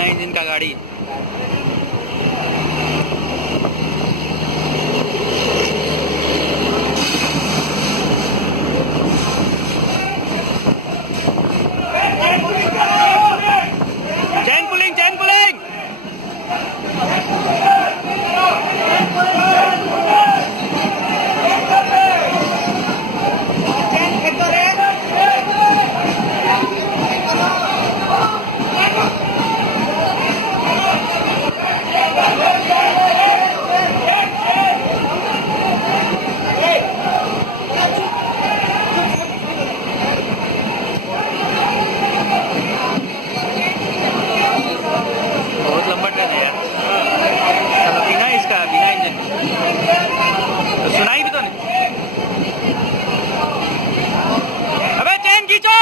बिना इंजन का गाड़ी। चैन पुलिंग, चैन पुलिंग। बहुत लंबा ट्रेन है यार। चलो बिना इसका, बिना इंजन तो सुनाई भी तो नहीं। अबे चैन खींचो,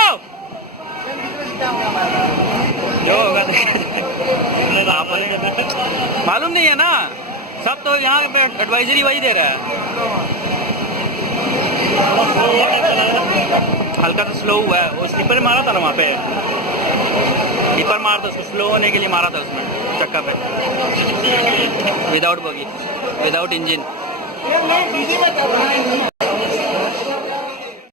जो होगा मालूम नहीं है ना, सब तो यहाँ पे एडवाइजरी वही दे रहा है। हल्का तो स्लो हुआ है, वो स्लीपर मारा था ना वहाँ पे, स्लीपर मार था उसको, स्लो होने के लिए मारा था उसमें चक्का पे, विदाउट बगी, विदाउट इंजन।